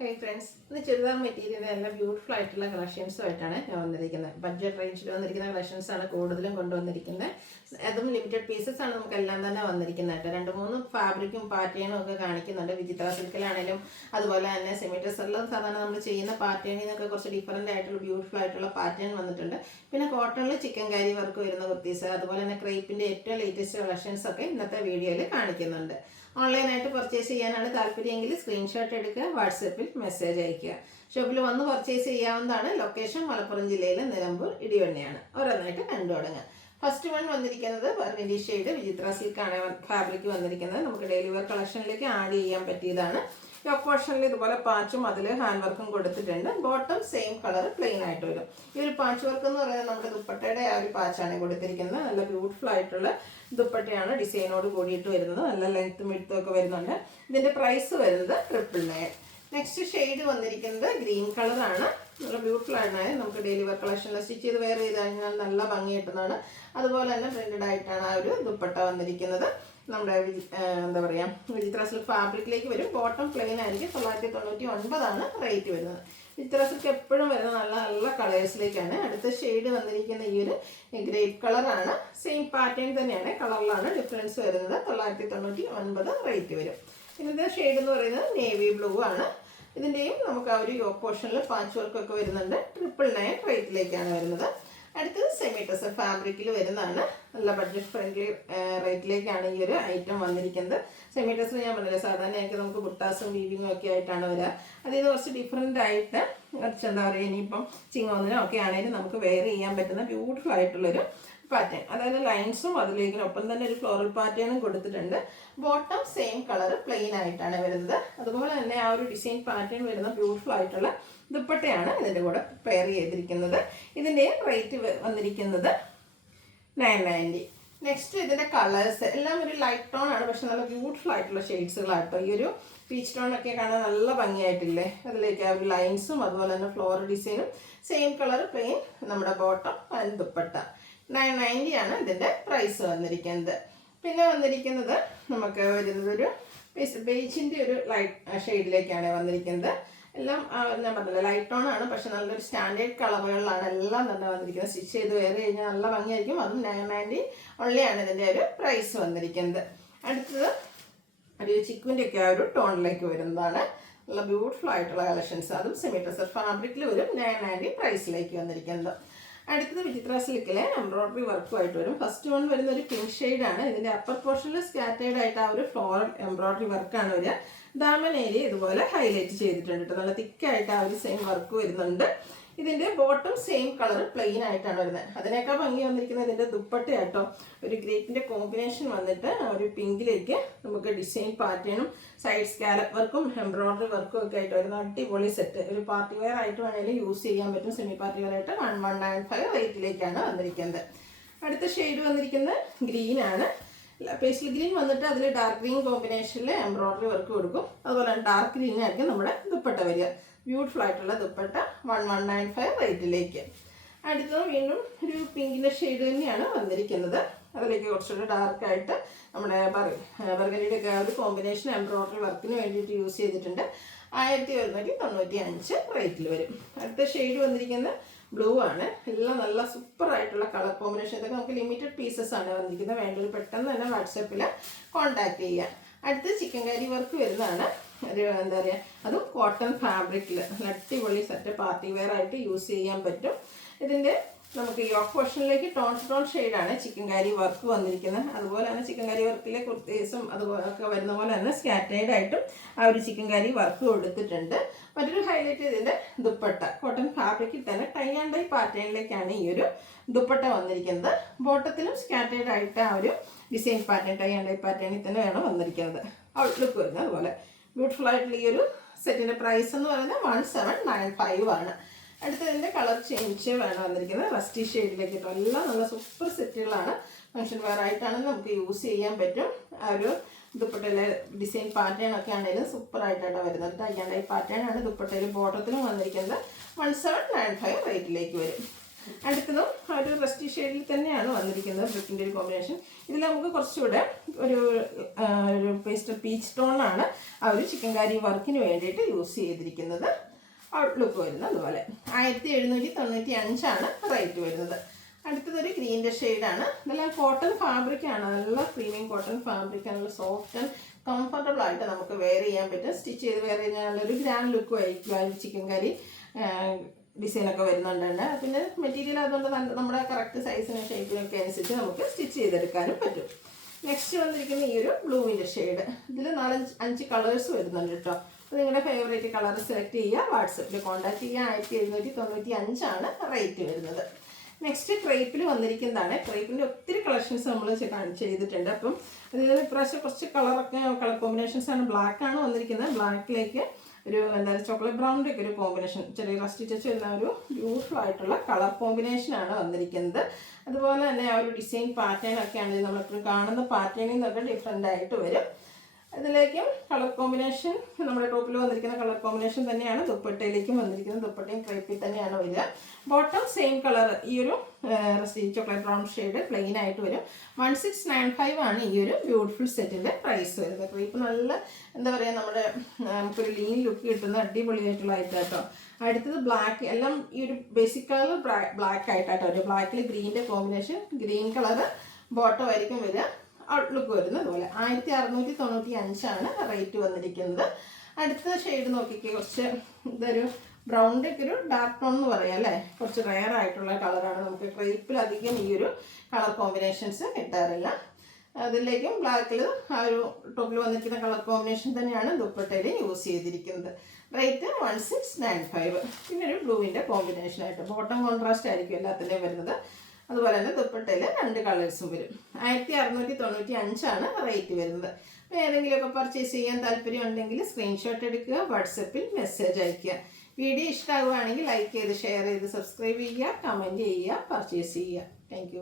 Hi friends, ഇന്ന് ചുരിദാർ മെറ്റീരിയലിൻ്റെ നല്ല ബ്യൂട്ടിഫുൾ ആയിട്ടുള്ള കളക്ഷൻസുമായിട്ടാണ് ഞാൻ വന്നിരിക്കുന്നത്. ബഡ്ജറ്റ് റേഞ്ചിൽ വന്നിരിക്കുന്ന കളക്ഷൻസാണ് കൂടുതലും കൊണ്ടുവന്നിരിക്കുന്നത്. അതും ലിമിറ്റഡ് പീസസ് ആണ് നമുക്കെല്ലാം തന്നെ വന്നിരിക്കുന്നത് കേട്ടോ. 2-3 ഫാബ്രിക്കും പാറ്റേണും ഒക്കെ കാണിക്കുന്നുണ്ട്. വിചിത്ര സിൽക്കിലാണെങ്കിലും അതുപോലെ തന്നെ സെമി ടെസറിലും സാധാരണ നമ്മൾ ചെയ്യുന്ന പാറ്റേണിൽ നിന്നൊക്കെ കുറച്ച് ഡിഫറൻ്റ് ആയിട്ടുള്ള ബ്യൂട്ടിഫുൾ ആയിട്ടുള്ള പാറ്റേൺ വന്നിട്ടുണ്ട്. പിന്നെ കോട്ടണിൽ ചിക്കൻ കാരി വർക്ക് വരുന്ന കുർത്തീസ്, അതുപോലെ തന്നെ ക്രേപ്പിൻ്റെ ഏറ്റവും ലേറ്റസ്റ്റ് കളക്ഷൻസ് ഒക്കെ ഇന്നത്തെ വീഡിയോയിൽ കാണിക്കുന്നുണ്ട്. ഓൺലൈനായിട്ട് പർച്ചേസ് ചെയ്യാനാണ് താല്പര്യമെങ്കിൽ സ്ക്രീൻഷോട്ട് എടുക്കുക, വാട്സപ്പിൽ മെസ്സേജ് അയയ്ക്കുക. ഷോപ്പിൽ വന്ന് പർച്ചേസ് ചെയ്യാവുന്നതാണ്. ലൊക്കേഷൻ മലപ്പുറം ജില്ലയിലെ നിലമ്പൂർ ഇടിവണ്ണയാണ്. ഓരോന്നായിട്ട് കണ്ടു തുടങ്ങുക. ഫസ്റ്റ് വൺ വന്നിരിക്കുന്നത് ബർഗൻഡി ഷെയ്ഡ് വിചിത്ര സിൽക്കാണ് ഫാബ്രിക് വന്നിരിക്കുന്നത്. നമുക്ക് ഡെയിലി വെയർ കളക്ഷനിലേക്ക് ആഡ് ചെയ്യാൻ പറ്റിയതാണ്. യോക്ക് പോർഷനിൽ ഇതുപോലെ പാച്ചും അതിൽ ഹാൻഡ് വർക്കും കൊടുത്തിട്ടുണ്ട്. ബോട്ടം സെയിം കളർ പ്ലെയിൻ ആയിട്ട് വരും. ഈ ഒരു പാച്ച് വർക്ക് എന്ന് പറയുന്നത് നമ്മുടെ ദുപ്പട്ടയുടെ ആ ഒരു പാച്ചാണ് കൊടുത്തിരിക്കുന്നത്. നല്ല ബ്യൂട്ടിഫുൾ ആയിട്ടുള്ള ദുപ്പട്ടയാണ് ഡിസൈനോട് കൂടിയിട്ട് വരുന്നത്. നല്ല ലെങ്ത്തും വിഡ്ത്തും ഒക്കെ വരുന്നുണ്ട്. ഇതിൻ്റെ പ്രൈസ് വരുന്നത് 999. നെക്സ്റ്റ് ഷെയ്ഡ് വന്നിരിക്കുന്നത് ഗ്രീൻ കളറാണ്. നല്ല ബ്യൂട്ടിഫുൾ ആണ്. നമുക്ക് ഡെയിലി വെയർ കളക്ഷനിൽ സ്റ്റിച്ച് ചെയ്ത് വെയർ ചെയ്ത് കഴിഞ്ഞാൽ നല്ല ഭംഗി കിട്ടുന്നതാണ്. അതുപോലെ തന്നെ പ്രിന്റഡ് ആയിട്ടാണ് ആ ഒരു ദുപ്പട്ട വന്നിരിക്കുന്നത്. നമ്മുടെ എന്താ പറയുക, വിചിത്ര സിൽക്ക് ഫാബ്രിക്കിലേക്ക് വരും. ബോട്ടം പ്ലെയിൻ ആയിരിക്കും. 999 റേറ്റ് വരുന്നത്. വിചിത്ര സിൽക്ക് എപ്പോഴും വരുന്ന നല്ല നല്ല കളേഴ്സിലേക്കാണ്. അടുത്ത ഷെയ്ഡ് വന്നിരിക്കുന്ന ഈ ഒരു ഗ്രേപ്പ് കളറാണ്. സെയിം പാറ്റേൺ തന്നെയാണ്, കളറിലാണ് ഡിഫറൻസ് വരുന്നത്. 999 റേറ്റ് വരും. ഇതിൻ്റെ ഷെയ്ഡ് എന്ന് പറയുന്നത് നേവി ബ്ലൂ ആണ്. ഇതിൻ്റെയും നമുക്ക് ആ ഒരു യോക്ക് പോർഷനിൽ പാച്ച് വർക്കൊക്കെ വരുന്നുണ്ട്. 999 റേറ്റിലേക്കാണ് വരുന്നത്. അടുത്തത് സെമി ടെസർ ഫാബ്രിക്കിൽ വരുന്നതാണ്. നല്ല ബഡ്ജറ്റ് ഫ്രണ്ട്ലി റേറ്റിലേക്കാണ് ഈ ഒരു ഐറ്റം വന്നിരിക്കുന്നത്. സെമി ടെസർ ഞാൻ പറഞ്ഞില്ല, സാധാരണയായിട്ട് നമുക്ക് ബുട്ടാസും വീവിങ്ങും ഒക്കെ ആയിട്ടാണ് വരിക. അതിൽ കുറച്ച് ഡിഫറെൻ്റ് ആയിട്ട് കുറച്ച് എന്താ പറയുക, ഇനിയിപ്പം ചിങ്ങോന്നിനോ ഒക്കെ ആണെങ്കിലും നമുക്ക് വെയർ ചെയ്യാൻ പറ്റുന്ന ബ്യൂട്ടിഫുൾ ആയിട്ടുള്ളൊരു പാറ്റേൺ. അതായത് ലൈൻസും അതിലേക്കൊപ്പം തന്നെ ഒരു ഫ്ലോറൽ പാറ്റേണും കൊടുത്തിട്ടുണ്ട്. ബോട്ടം സെയിം കളർ പ്ലെയിൻ ആയിട്ടാണ് വരുന്നത്. അതുപോലെ തന്നെ ആ ഒരു ഡിസൈൻ പാറ്റേൺ വരുന്ന ബ്യൂട്ടിഫുൾ ആയിട്ടുള്ള ദുപ്പട്ടയാണ് ഇതിൻ്റെ കൂടെ പെയർ ചെയ്തിരിക്കുന്നത്. ഇതിൻ്റെ റേറ്റ് വന്നിരിക്കുന്നത് 990. നെക്സ്റ്റ് ഇതിൻ്റെ കളേഴ്സ് എല്ലാം ഒരു ലൈറ്റ് ടോൺ ആണ്, പക്ഷെ നല്ല ബ്യൂട്ടിഫുൾ ആയിട്ടുള്ള ഷെയ്ഡ്സുകളാട്ടോ. ഈ ഒരു പീച്ച് ടോൺ ഒക്കെ കാണാൻ നല്ല ഭംഗിയായിട്ടില്ലേ. അതിലേക്ക് ആ ഒരു ലൈൻസും അതുപോലെ തന്നെ ഫ്ലോറൽ ഡിസൈനും സെയിം കളർ പ്ലെയിൻ നമ്മുടെ ബോട്ടം ആൻഡ് ദുപ്പട്ട. 990 ആണ് ഇതിൻ്റെ പ്രൈസ് വന്നിരിക്കുന്നത്. പിന്നെ വന്നിരിക്കുന്നത് നമുക്ക് വരുന്നത് ഒരു ബേജിൻ്റെ ഒരു ലൈറ്റ് ഷെയ്ഡിലേക്കാണ് വന്നിരിക്കുന്നത്. എല്ലാം ഞാൻ പറഞ്ഞില്ല ലൈറ്റ് ടോൺ ആണ്, പക്ഷെ നല്ലൊരു സ്റ്റാൻഡേർഡ് കളറുകളിലാണ് എല്ലാം തന്നെ വന്നിരിക്കുന്നത്. സ്റ്റിച്ച് ചെയ്ത് വേറെ കഴിഞ്ഞാൽ നല്ല ഭംഗിയായിരിക്കും. അതും 990 ഓൺലിയാണ് ഇതിൻ്റെ ഒരു പ്രൈസ് വന്നിരിക്കുന്നത്. അടുത്തത് ഒരു ചിക്കുവിൻ്റെ ഒക്കെ ആ ഒരു ടോണിലേക്ക് വരുന്നതാണ്. നല്ല ബ്യൂട്ടിഫുൾ ആയിട്ടുള്ള കളക്ഷൻസ്, അതും സെമി ടെസർ ഫാബ്രിക്കിൽ വരും. 990 പ്രൈസിലേക്ക് വന്നിരിക്കുന്നത്. അടുത്തത് വിചിത്ര സിൽക്കിലെ എംബ്രോയിഡറി വർക്കുമായിട്ട് വരും. ഫസ്റ്റ് വൺ വരുന്ന ഒരു പിങ്ക് ഷെയ്ഡാണ്. ഇതിൻ്റെ അപ്പർ പോർഷനിൽ സ്കാറ്റേർഡ് ആയിട്ട് ആ ഒരു ഫ്ലോറൽ എംബ്രോയിഡറി വർക്കാണ് വരിക. ദാമൻ ഏരിയ ഇതുപോലെ ഹൈലൈറ്റ് ചെയ്തിട്ടുണ്ട് കേട്ടോ. നല്ല തിക്കായിട്ട് ആ ഒരു സെയിം വർക്ക് വരുന്നുണ്ട്. ഇതിൻ്റെ ബോട്ടം സെയിം കളർ പ്ലെയിൻ ആയിട്ടാണ് വരുന്നത്. അതിനേക്കാൾ ഭംഗി വന്നിരിക്കുന്നത് ഇതിൻ്റെ ദുപ്പട്ട കേട്ടോ. ഒരു ഗ്രേപ്പിൻ്റെ കോമ്പിനേഷൻ വന്നിട്ട് ഒരു പിങ്കിലേക്ക് നമുക്ക് ഡിസൈൻ പാറ്റേണും സൈഡ് സ്കാലപ്പ് വർക്കും എംബ്രോയിഡറി വർക്കും ഒക്കെ ആയിട്ട് വരുന്ന അടിപൊളി സെറ്റ്. ഒരു പാർട്ടി വെയർ ആയിട്ട് വേണമെങ്കിൽ യൂസ് ചെയ്യാൻ പറ്റും. സെമി പാർട്ടി വെയർ ആയിട്ട് 1195 റേറ്റിലേക്കാണ് വന്നിരിക്കുന്നത്. അടുത്ത ഷെയ്ഡ് വന്നിരിക്കുന്നത് ഗ്രീൻ ആണ്. പേസ്റ്റൽ ഗ്രീൻ വന്നിട്ട് അതിൽ ഡാർക്ക് ഗ്രീൻ കോമ്പിനേഷനിൽ എംബ്രോയിഡറി വർക്ക് കൊടുക്കും. അതുപോലെ ഡാർക്ക് ഗ്രീൻ ആയിരിക്കും നമ്മുടെ ദുപ്പട്ട വരിക. ബ്യൂട്ടിഫുൾ ആയിട്ടുള്ള ദുപ്പട്ട 1195 റേറ്റിലേക്ക്. അടുത്തത് വീണ്ടും ഒരു പിങ്കിൻ്റെ ഷെയ്ഡ് തന്നെയാണ് വന്നിരിക്കുന്നത്. അതിലേക്ക് കുറച്ചുകൂടി ഡാർക്കായിട്ട് നമ്മുടെ ബർഗൻഡിയുടെ ഒക്കെ ഒരു കോമ്പിനേഷൻ എംബ്രോയിഡറി വർക്കിന് വേണ്ടിയിട്ട് യൂസ് ചെയ്തിട്ടുണ്ട്. 1195 റേറ്റിൽ വരും. അടുത്ത ഷെയ്ഡ് വന്നിരിക്കുന്നത് ബ്ലൂ ആണ്. എല്ലാം നല്ല സൂപ്പർ ആയിട്ടുള്ള കളർ കോമ്പിനേഷൻ. ഇതൊക്കെ നമുക്ക് ലിമിറ്റഡ് പീസസ് ആണ് വന്നിരിക്കുന്നത്. വേണ്ടൊരു പെട്ടെന്ന് തന്നെ വാട്സപ്പിൽ കോൺടാക്ട് ചെയ്യാം. അടുത്ത് ചിക്കൻ കാരി വർക്ക് വരുന്നതാണ്. ഒരു എന്താ പറയുക, അതും കോട്ടൺ ഫാബ്രിക്കിൽ അടിപൊളി സെറ്റ് പാർട്ടി വെയർ ആയിട്ട് യൂസ് ചെയ്യാൻ പറ്റും. ഇതിൻ്റെ നമുക്ക് യോക്ക് പോർഷനിലേക്ക് ടോൺ ടു ടോൺ ഷെയ്ഡാണ് ചിക്കൻ കാരി വർക്ക് വന്നിരിക്കുന്നത്. അതുപോലെ തന്നെ ചിക്കൻ കാരി വർക്കിലെ കുർത്തീസും അതുപോലൊക്കെ വരുന്ന പോലെ തന്നെ സ്കാറ്റേർഡ് ആയിട്ടും ആ ഒരു ചിക്കൻ കാരി വർക്ക് കൊടുത്തിട്ടുണ്ട്. മറ്റൊരു ഹൈലൈറ്റ് ഇതിൻ്റെ ദുപ്പട്ട കോട്ടൺ ഫാബ്രിക്കിൽ തന്നെ ടൈ ആൻഡ് ഡൈ പാറ്റേണിലേക്കാണ് ഈ ഒരു ദുപ്പട്ട വന്നിരിക്കുന്നത്. ബോട്ടത്തിലും സ്കാറ്റേർഡ് ആയിട്ട് ആ ഒരു design pattern tie and dye പാറ്റേണിൽ തന്നെയാണ് വന്നിരിക്കുന്നത്. ഔട്ട്ലുക്ക് വരുന്നത് അതുപോലെ ബ്യൂട്ടിഫുൾ ആയിട്ടുള്ള ഈ ഒരു സെറ്റിൻ്റെ പ്രൈസ് എന്ന് പറയുന്നത് 1795 ആണ്. അടുത്തതിൻ്റെ കളർ ചേഞ്ച് വേണം വന്നിരിക്കുന്നത്. റസ്റ്റി ഷെയ്ഡിലേക്ക്. എല്ലാം നല്ല സൂപ്പർ സെറ്റുകളാണ്. ഫംഗ്ഷൻ വെയർ ആയിട്ടാണെങ്കിൽ നമുക്ക് യൂസ് ചെയ്യാൻ പറ്റും. ആ ഒരു ദുപ്പട്ടയിലെ ഡിസൈൻ പാറ്റേൺ ഒക്കെ ആണെങ്കിലും സൂപ്പർ ആയിട്ടാണ് വരുന്നത്. ടൈ ആൻഡ് ഡൈ പാറ്റേൺ ആണ് ദുപ്പട്ടയിലും ബോട്ടത്തിലും വന്നിരിക്കുന്നത്. 1795 റേറ്റിലേക്ക് വരും. അടുത്തതും ഒരു റസ്റ്റി ഷെയ്ഡിൽ തന്നെയാണ് വന്നിരിക്കുന്നത്. ബ്രിക്കിൻ്റെ ഒരു കോമ്പിനേഷൻ. ഇതിൽ നമുക്ക് കുറച്ചുകൂടെ ഒരു പേസ്റ്റൽ പീച്ച് ടോണാണ് ആ ഒരു ചിക്കൻ കറി വർക്കിന് വേണ്ടിയിട്ട് യൂസ് ചെയ്തിരിക്കുന്നത്. ഔട്ട്ലുക്ക് വരുന്നത് അതുപോലെ 1795 റേറ്റ് വരുന്നത്. അടുത്തതൊരു ഗ്രീൻ്റെ ഷെയ്ഡാണ്. ഇതെല്ലാം കോട്ടൺ ഫാബ്രിക്കാണ്, നല്ല പ്രീമിയം കോട്ടൺ ഫാബ്രിക്, നല്ല സോഫ്റ്റ് ആൻഡ് കംഫർട്ടബിൾ ആയിട്ട് നമുക്ക് വെയർ ചെയ്യാൻ പറ്റും. സ്റ്റിച്ച് ചെയ്ത് വെയർ ചെയ്യാനുള്ള ഒരു ഗ്രാൻഡ് ലുക്ക് ആയിരിക്കും ചിക്കൻ കറി ഡിസൈനൊക്കെ വരുന്നുണ്ട്. പിന്നെ മെറ്റീരിയൽ അതുകൊണ്ട് നമ്മുടെ കറക്റ്റ് സൈസിനും ഷേപ്പിനൊക്കെ അനുസരിച്ച് നമുക്ക് സ്റ്റിച്ച് ചെയ്തെടുക്കാനും പറ്റും. നെക്സ്റ്റ് വന്നിരിക്കുന്ന ഈ ഒരു ബ്ലൂവിൻ്റെ ഷെയ്ഡ്. ഇതിൽ 4-5 കളേഴ്സ് വരുന്നുണ്ട് കേട്ടോ. അപ്പോൾ നിങ്ങളുടെ ഫേവറേറ്റ് കളർ സെലക്ട് ചെയ്യുക, വാട്സപ്പിൽ കോൺടാക്ട് ചെയ്യുക. 1795 റേറ്റ് വരുന്നത്. നെക്സ്റ്റ് ക്രേപ്പിൽ വന്നിരിക്കുന്നതാണ്. ക്രേപ്പിൻ്റെ ഒത്തിരി കളക്ഷൻസ് നമ്മൾ ചെയ്തിട്ടുണ്ട്. അപ്പം അതിൽ ഇപ്രാവശ്യം കുറച്ച് കളർ കോമ്പിനേഷൻസാണ്. ബ്ലാക്കാണ് വന്നിരിക്കുന്നത്. ബ്ലാക്കിലേക്ക് ഒരു ചോക്ലേറ്റ് ബ്രൗണിൻ്റെ ഒക്കെ ഒരു കോമ്പിനേഷൻ, ചെറിയ റസ്റ്റി ടച്ച് വരുന്ന ഒരു ബ്യൂട്ടിഫുൾ ആയിട്ടുള്ള കളർ കോമ്പിനേഷനാണ് വന്നിരിക്കുന്നത്. അതുപോലെ തന്നെ ആ ഒരു ഡിസൈൻ പാറ്റേൺ ഒക്കെ ആണെങ്കിൽ നമ്മളെപ്പോഴും കാണുന്ന പാറ്റേണിൽ നിന്നൊക്കെ ഡിഫറെൻ്റ് ആയിട്ട് വരും. ഇതിലേക്കും കളർ കോമ്പിനേഷൻ നമ്മുടെ ടോപ്പിൽ വന്നിരിക്കുന്ന കളർ കോമ്പിനേഷൻ തന്നെയാണ് ദുപ്പട്ടയിലേക്കും വന്നിരിക്കുന്നത്. ദുപ്പട്ടയും ക്രേപ്പിൽ തന്നെയാണ് വരിക. ബോട്ടം സെയിം കളർ, ഈ ഒരു ചോക്ലേറ്റ് ബ്രൗൺ ഷെയ്ഡ് പ്ലെയിൻ ആയിട്ട് വരും. 1695 ഈ ഒരു ബ്യൂട്ടിഫുൾ സെറ്റിൻ്റെ പ്രൈസ് വരുന്നത്. ക്രേപ്പ് നല്ല എന്താ പറയുക, നമ്മുടെ നമുക്കൊരു ലീൻ ലുക്ക് കിട്ടുന്ന അടിപൊളിയായിട്ടുള്ള ഐറ്റാട്ടോ. അടുത്തത് ബ്ലാക്ക്, എല്ലാം ഈ ഒരു ബേസിക് കളർ ബ്ലാക്ക് ആയിട്ടാട്ടോ. ഒരു ബ്ലാക്കിൽ ഗ്രീൻ്റെ കോമ്പിനേഷൻ, ഗ്രീൻ കളർ ബോട്ടം ആയിരിക്കും വരിക. ഔട്ട്ലുക്ക് വരുന്നത് അതുപോലെ 1695 റേറ്റ് വന്നിരിക്കുന്നത്. അടുത്ത ഷെയ്ഡ് നോക്കിക്കേ, കുറച്ച് ഇതൊരു ബ്രൗണിൻ്റെ ഒക്കെ ഒരു ഡാർക്ക് ടോൺ എന്ന് പറയാം അല്ലേ. കുറച്ച് റെയർ ആയിട്ടുള്ള കളറാണ്. നമുക്ക് ക്രേപ്പിലധികം ഈ ഒരു കളർ കോമ്പിനേഷൻസ് കിട്ടാറില്ല. അതിലേക്കും ബ്ലാക്കിൽ ആ ഒരു ടോപ്പിൽ വന്നിരിക്കുന്ന കളർ കോമ്പിനേഷൻ തന്നെയാണ് ദുപ്പട്ടയിൽ യൂസ് ചെയ്തിരിക്കുന്നത്. റേറ്റ് 1695. പിന്നെ ഒരു ബ്ലൂവിൻ്റെ കോമ്പിനേഷനായിട്ട് ബോട്ടം കോൺട്രാസ്റ്റ് ആയിരിക്കും എല്ലാത്തിൻ്റെയും വരുന്നത്. അതുപോലെ തന്നെ ദുപ്പട്ടയിൽ 2 കളേഴ്സും വരും. 1695 റേറ്റ് വരുന്നത്. അപ്പോൾ ഏതെങ്കിലുമൊക്കെ പർച്ചേസ് ചെയ്യാൻ താല്പര്യം ഉണ്ടെങ്കിൽ സ്ക്രീൻഷോട്ട് എടുക്കുക, വാട്സപ്പിൽ മെസ്സേജ് അയയ്ക്കുക. വീഡിയോ ഇഷ്ടമാകുകയാണെങ്കിൽ ലൈക്ക് ചെയ്ത് ഷെയർ ചെയ്ത് സബ്സ്ക്രൈബ് ചെയ്യുക, കമൻറ്റ് ചെയ്യുക, പർച്ചേസ് ചെയ്യുക. താങ്ക്